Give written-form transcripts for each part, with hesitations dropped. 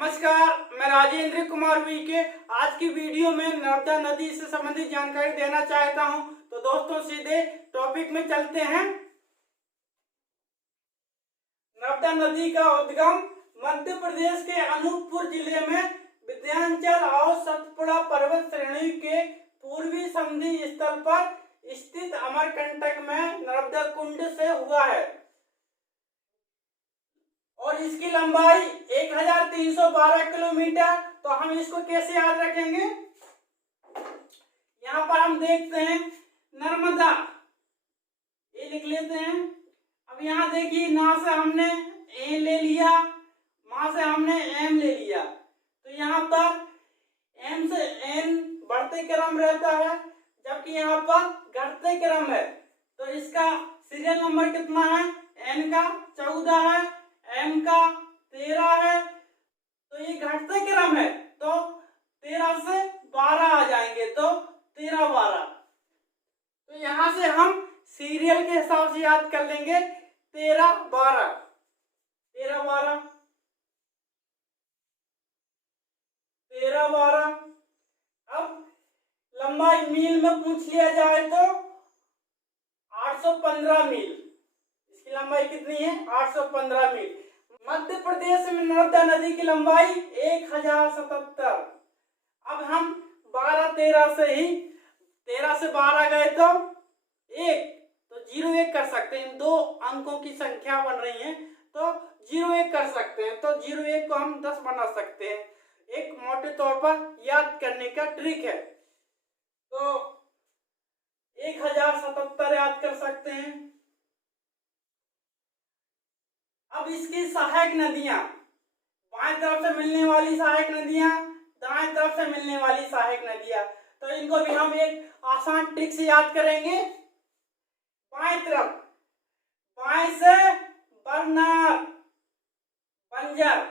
नमस्कार, मैं राजेंद्र कुमार वीके आज की वीडियो में नर्मदा नदी से संबंधित जानकारी देना चाहता हूं। तो दोस्तों सीधे टॉपिक में चलते हैं। नर्मदा नदी का उद्गम मध्य प्रदेश के अनूपपुर जिले में विंध्याचल और सतपुड़ा पर्वत श्रेणी के पूर्वी समधी स्थल पर स्थित अमरकंटक में नर्मदा कुंड से हुआ है और इसकी लंबाई 1312 किलोमीटर। तो हम इसको कैसे याद रखेंगे? यहाँ पर हम देखते हैं नर्मदा, ये लिख लेते हैं। अब यहाँ देखिए, ना से हमने ए ले लिया, मां से हमने एम ले लिया, तो यहाँ पर एम से एन बढ़ते क्रम रहता है, जबकि यहाँ पर घटते क्रम है। तो इसका सीरियल नंबर कितना है? एन का 14 है, एम का 13 है, तो ये घटते क्रम है, तो 13 से 12 आ जाएंगे, तो 13 12। तो यहां से हम सीरियल के हिसाब से याद कर लेंगे 13 12 13 12 13 12। अब लंबाई मील में पूछ लिया जाए तो 815 मील, इसकी लंबाई कितनी है? 815 मील। मध्य प्रदेश में नर्मदा नदी की लंबाई 1077। अब हम 12 13 से ही 13 से 12 गए तो 0 1 कर सकते हैं। दो अंकों की संख्या बन रही है तो 0 1 कर सकते हैं, तो 0 1 को हम 10 बना सकते हैं। एक मोटे तौर पर याद करने का ट्रिक है, तो 1077 याद कर सकते हैं। अब इसकी सहायक नदियां, बाएं तरफ से मिलने वाली सहायक नदियां, दाएं तरफ से मिलने वाली सहायक नदियां, तो इनको भी हम एक आसान ट्रिक से याद करेंगे। बाएं तरफ, बाएं से बरनार बंजर।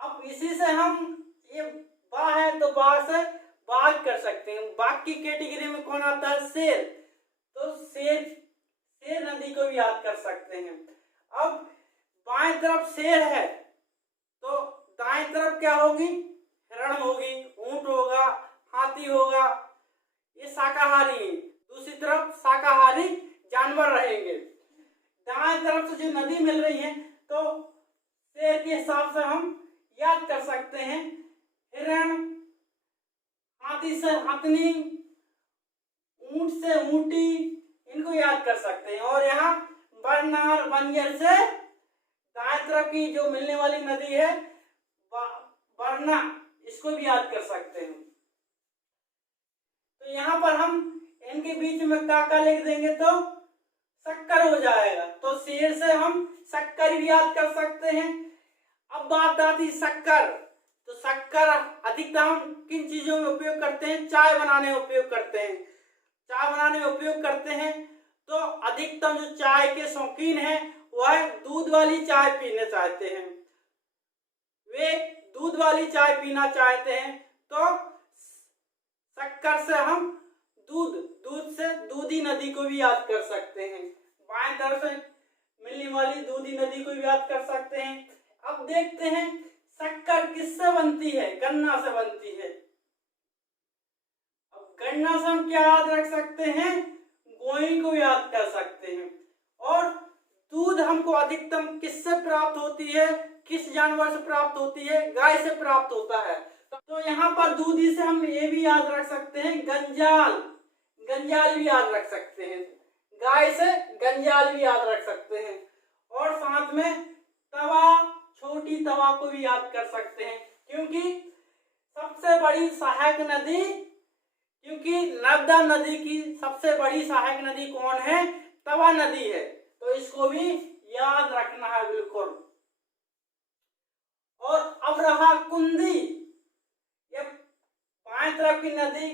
अब इसी से हम, ये बा है तो बा से बाघ कर सकते हैं। बाघ की कैटेगरी में कौन आता है? शेर, तो शेर नदी को भी याद कर सकते हैं। अब बाएं तरफ शेर है तो दाएं तरफ क्या होगी? हिरण होगी, ऊंट होगा, हाथी होगा, ये शाकाहारी है। दूसरी तरफ शाकाहारी जानवर रहेंगे। दाएं तरफ से जो नदी मिल रही है तो शेर के हिसाब से हम याद कर सकते हैं हिरण, हाथी से हथनी, ऊंट से ऊंटी, इनको याद कर सकते हैं। और यहाँ बरनार बंजर से दाएं तरफ की जो मिलने वाली नदी है बरना, इसको भी याद कर सकते हैं। तो यहाँ पर हम इनके बीच में काका लिख देंगे तो शक्कर हो जाएगा, तो शेर से हम शक्कर भी याद कर सकते हैं। अब बात आती शक्कर, तो शक्कर अधिकतम किन चीजों में उपयोग करते हैं? चाय बनाने में उपयोग करते हैं। चाय बनाने में उपयोग करते हैं तो अधिकतम जो चाय के शौकीन हैं वह दूध वाली चाय पीना चाहते हैं। वे दूध वाली चाय पीना चाहते हैं, तो शक्कर से हम दूध से दूधी नदी को भी याद कर सकते हैं। बाएं तरफ से मिलने वाली दूधी नदी को भी याद कर सकते हैं। अब देखते हैं शक्कर किससे बनती है? गन्ना से बनती है। अब गन्ना से हम क्या याद रख सकते हैं? गोई को याद कर सकते हैं। और दूध हमको अधिकतम किससे प्राप्त होती है? किस जानवर से प्राप्त होती है? गाय से प्राप्त होता है। तो यहाँ पर दूधी से हम ये भी याद रख सकते हैं गंजाल भी याद रख सकते हैं। गाय से गंजाल भी याद रख सकते हैं। और साथ में तवा, छोटी तवा को भी याद कर सकते हैं, क्योंकि सबसे बड़ी सहायक नदी, क्योंकि नर्मदा नदी की सबसे बड़ी सहायक नदी कौन है? तवा नदी है, तो इसको भी याद रखना है बिल्कुल। और अब रहा कुंदी, ये बाएं तरफ की नदी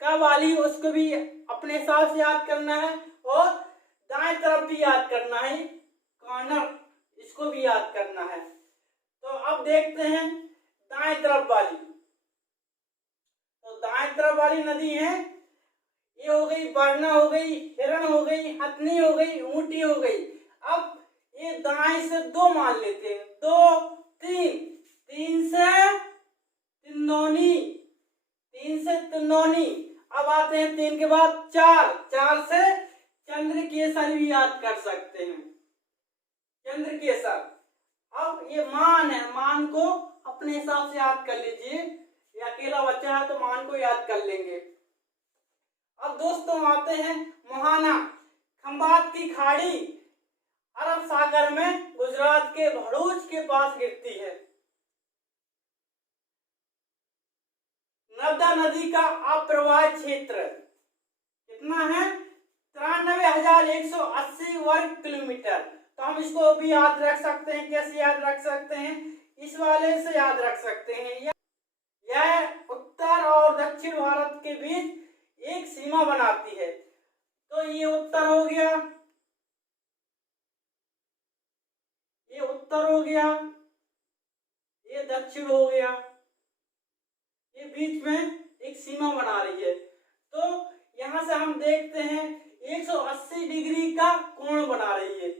का वाली, उसको भी अपने हिसाब से याद करना है। और दाएं तरफ भी याद करना है, कॉर्नर, इसको भी याद करना है। तो अब देखते हैं दाएं तरफ वाली, तो दाएं तरफ वाली नदी है, ये हो गई बरना, हो गई हिरण, हो गई हथनी, हो गई ऊंटी, हो गई। अब ये दाएं से 2 मान लेते हैं, 2 3 3 से आते हैं 3 के बाद 4, 4 से चंद्रकेसर भी याद कर सकते हैं, चंद्रकेसर। अब ये मान है, मान को अपने हिसाब से याद कर लीजिए, ये अकेला बच्चा है तो मान को याद कर लेंगे। अब दोस्तों आते हैं मोहाना, खंबात की खाड़ी अरब सागर में गुजरात के भरूच के पास गिरती है। नर्मदा नदी का अप्रवाह क्षेत्र कितना है? 93,180 वर्ग किलोमीटर। तो हम इसको भी याद रख सकते हैं। कैसे याद रख सकते हैं? इस वाले से याद रख सकते हैं। यह उत्तर और दक्षिण भारत के बीच एक सीमा बनाती है। तो ये उत्तर हो गया, ये उत्तर हो गया, ये दक्षिण हो गया, ये बीच में एक सीमा बना रही है। तो यहां से हम देखते हैं 180 डिग्री का कोण बना रही है,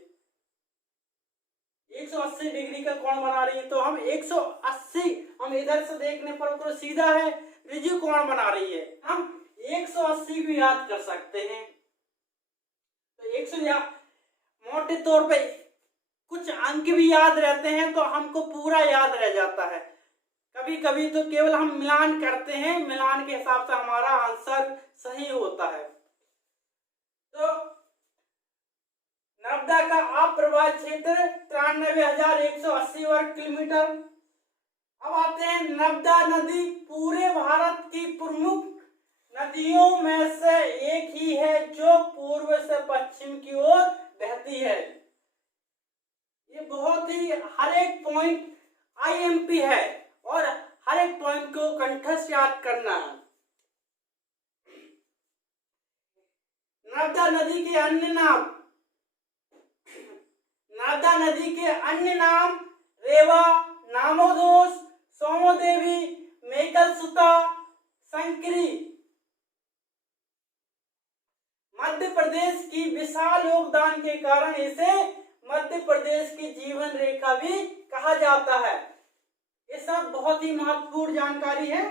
180 डिग्री का कोण बना रही है। तो हम 180, हम इधर से देखने पर तो सीधा है, ऋजु कोण बना रही है। हम 180 को याद कर सकते हैं। तो 100 मोटे तौर पे कुछ अंक भी याद रहते हैं तो हमको पूरा याद रह जाता है। कभी कभी तो केवल हम मिलान करते हैं, मिलान के हिसाब से हमारा आंसर सही होता है। तो नर्मदा का अप्रवाह क्षेत्र 93,180 वर्ग किलोमीटर। अब आते हैं नर्मदा नदी पूरे भारत की प्रमुख नदियों में से एक ही है जो पूर्व से पश्चिम की ओर बहती है। ये बहुत ही हर एक पॉइंट आईएमपी है और हर एक पॉइंट को कंठस्थ याद करना है। नर्मदा नदी के अन्य नाम, नर्मदा नदी के अन्य नाम रेवा, नामोदोस, सोमोदेवी, मेकलसुता, संकरी। मध्य प्रदेश की विशाल योगदान के कारण इसे मध्य प्रदेश की जीवन रेखा भी कहा जाता है। ये सब बहुत ही महत्वपूर्ण जानकारी है।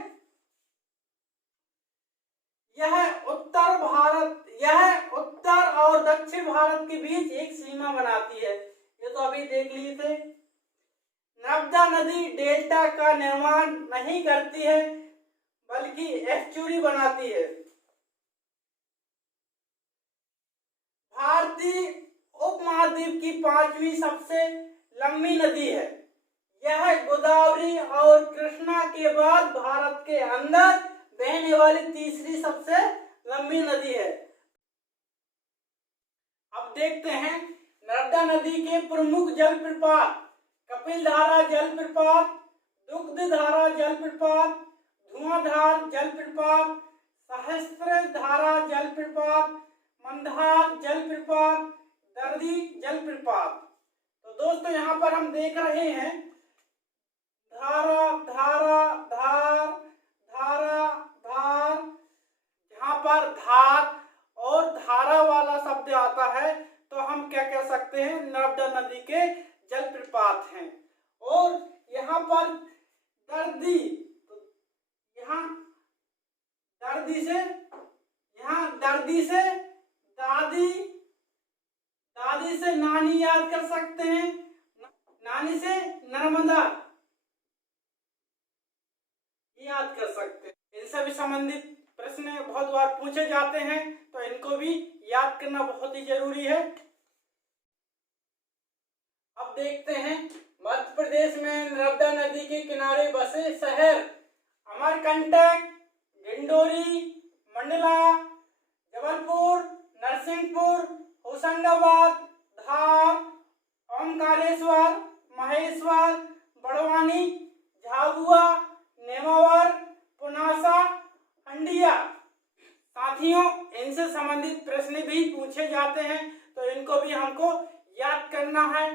यह उत्तर और दक्षिण भारत के बीच एक सीमा बनाती है। ये तो अभी देख लिए थे। नर्मदा नदी डेल्टा का निर्माण नहीं करती है बल्कि एस्चुरी बनाती है। भारतीय उपमहाद्वीप की 5वीं सबसे लंबी नदी है। यह गोदावरी और कृष्णा के बाद भारत के अंदर बहने वाली तीसरी सबसे लंबी नदी है। अब देखते हैं नर्मदा नदी के प्रमुख जलप्रपात। कपिलधारा जलप्रपात, दुग्धधारा जलप्रपात, धुआंधार जलप्रपात, सहस्त्रधारा जलप्रपात, मंदार जलप्रपात, दर्दी जलप्रपात। तो दोस्तों यहाँ पर हम देख रहे हैं धारा धारा धार धारा धार, यहाँ पर धार और धारा वाला शब्द आता है तो हम क्या कह सकते हैं? नर्मदा नदी के जलप्रपात हैं। और यहाँ पर दर्दी, यहाँ दर्दी से, यहाँ दर्दी से दादी, दादी से नानी याद कर सकते हैं, नानी से नर्मदा याद कर सकते हैं। इनसे भी संबंधित प्रश्न बहुत बार पूछे जाते हैं तो इनको भी याद करना बहुत ही जरूरी है। अब देखते हैं मध्य प्रदेश में नर्मदा नदी के किनारे बसे शहर अमरकंटक, डिंडोरी, मंडला, जबलपुर, नरसिंहपुर, होशंगाबाद, धार, ओमकारेश्वर, महेश्वर, बड़वानी, झाबुआ, नेमावर, पुनासा, हंडिया। साथियों, इनसे संबंधित प्रश्न भी पूछे जाते हैं तो इनको भी हमको याद करना है।